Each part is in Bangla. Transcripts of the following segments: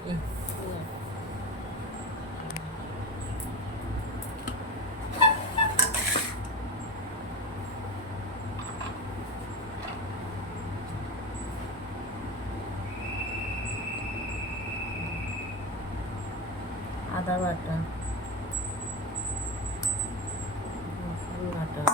আদা বাটা, রসুন বাটা,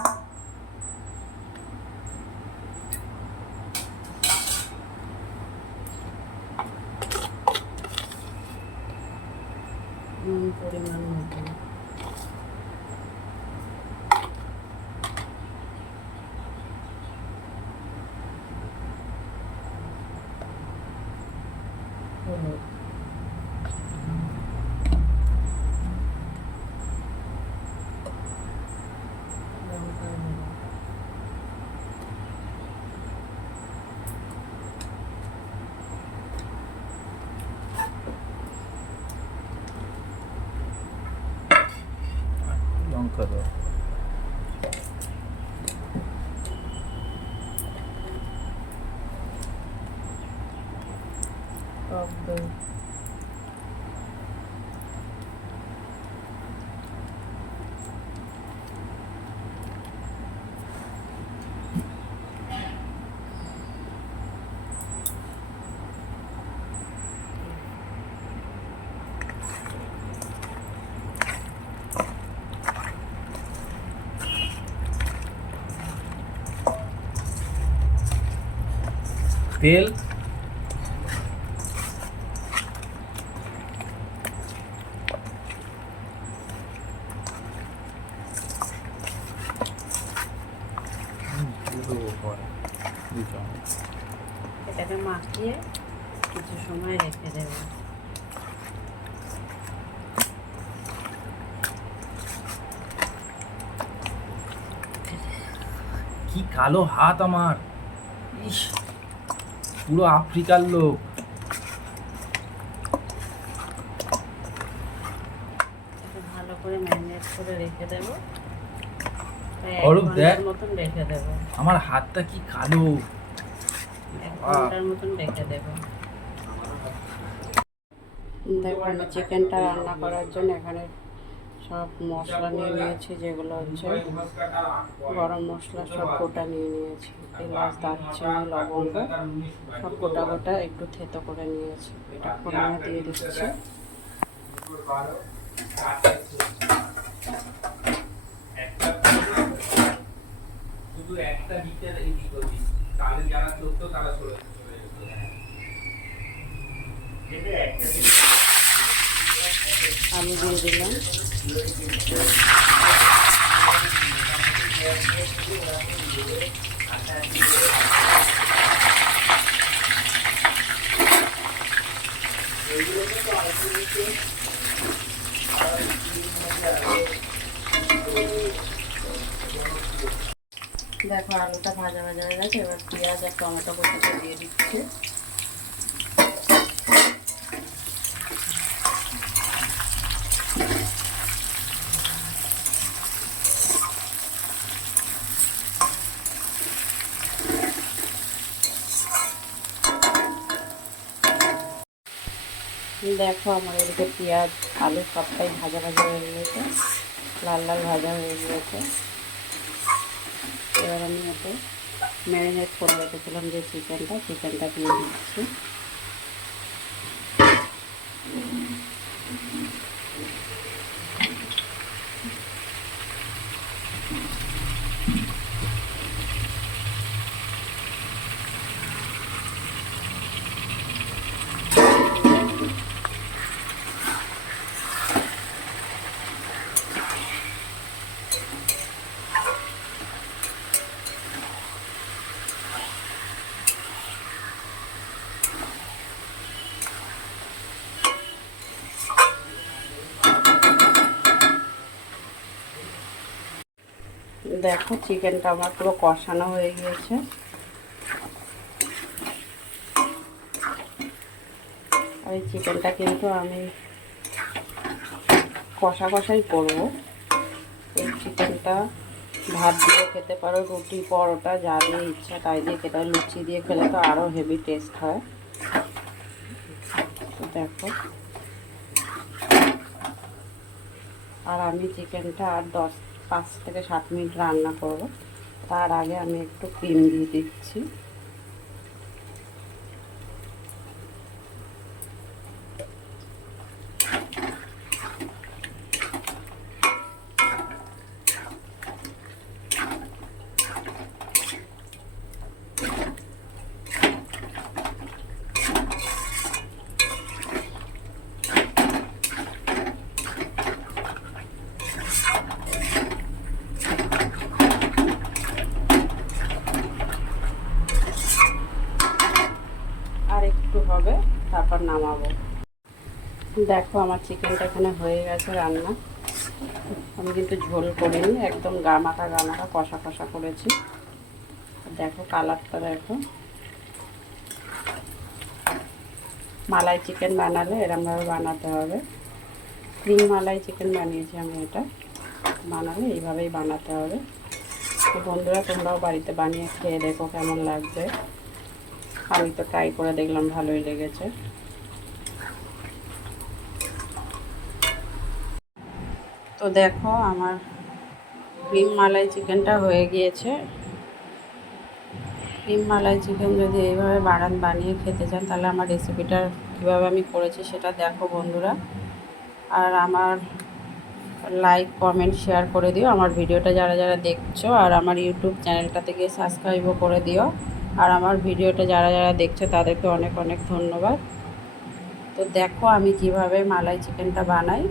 নুন পরিমাণ মতো, হলুদ, লঙ্কার গুঁড়ো, লঙ্কা দাও, টক দই, তেল, এটাকে মাখিয়ে কিছু সময় রেখে দেবো। কি কালো হাত আমার, ইস পুরো আফ্রিকার লোক। এটা ভালো করে ম্যারিনেট করে রেখে দেবো, অরূপ দেখ মতন রেখে দেবো, আমার হাতটা কি কালো। 1 ঘন্টার মতন রেখে দেবো। দেখুন চিকেনটা রান্না করার জন্য এখানে সব মশলা নিয়ে নিয়েছি, যেগুলো হচ্ছে গরম মশলা সব গোটা নিয়ে নিয়েছি, এলাচ, দারচিনি, লবঙ্গ সব গোটা গোটা একটু থেতো করে নিয়েছি। এটা ফোড়নে দিয়ে দিচ্ছি। আলু দিয়ে দিলাম, দেখো আলুটা ভাজা ভাজা হয়ে গেছে। এবার পেঁয়াজ আর টমেটো কুচিটা দিয়ে দিচ্ছি। দেখো আমার এদিকে পেঁয়াজ আলু সবটাই ভাজা ভাজা হয়ে গিয়েছে, লাল লাল ভাজা হয়ে গিয়েছে। এবার আমি ওকে ম্যারিনেট করে রেখেছিলাম যে চিকেনটা দিয়ে দিচ্ছি। দেখো চিকেনটা আমার পুরো কষানো হয়ে গিয়েছে। আর এই চিকেনটা কিন্তু আমি কষাই করবো। এই চিকেনটা ভাত দিয়ে খেতে পারো, রুটি, পরোটা, যা দিয়ে ইচ্ছা তাই দিয়ে খেতে পারো। লুচি দিয়ে খেলে তো আরও হেভি টেস্ট হয়। দেখো। আর আমি চিকেনটা আর 5 থেকে 7 মিনিট রান্না করব। তার আগে আমি একটু ক্রিম দিয়ে দিচ্ছি। আর একটু হবে, তারপর নামাবো। দেখো আমার চিকেনটা এখানে হয়ে গেছে রান্না। আমি কিন্তু ঝোল করিনি, একদম গামাখা কষা কষা করেছি। দেখো কালারটা দেখো। মালাই চিকেন বানালে এরমভাবে বানাতে হবে। ক্রিম মালাই চিকেন বানিয়েছি আমি, এটা বানালে এইভাবেই বানাতে হবে। তো বন্ধুরা, তোমরাও বাড়িতে বানিয়ে খেয়ে দেখো কেমন লাগবে। আমি তো ট্রাই করে দেখলাম, ভালোই লেগেছে। তো দেখো আমার ক্রিম মালাই চিকেনটা হয়ে গিয়েছে। ক্রিম মালাই চিকেন যদি এইভাবে বানিয়ে খেতে চান, তাহলে আমার রেসিপিটা কীভাবে আমি করেছি সেটা দেখো বন্ধুরা। আর আমার লাইক কমেন্ট শেয়ার করে দিও আমার ভিডিওটা যারা যারা দেখছো। আর আমার ইউটিউব চ্যানেলটাতে গিয়ে সাবস্ক্রাইবও করে দিও। আর আমার ভিডিওটা যারা যারা দেখছো তাদেরকে অনেক অনেক ধন্যবাদ। তো দেখো আমি কিভাবে মালাই চিকেনটা বানাই।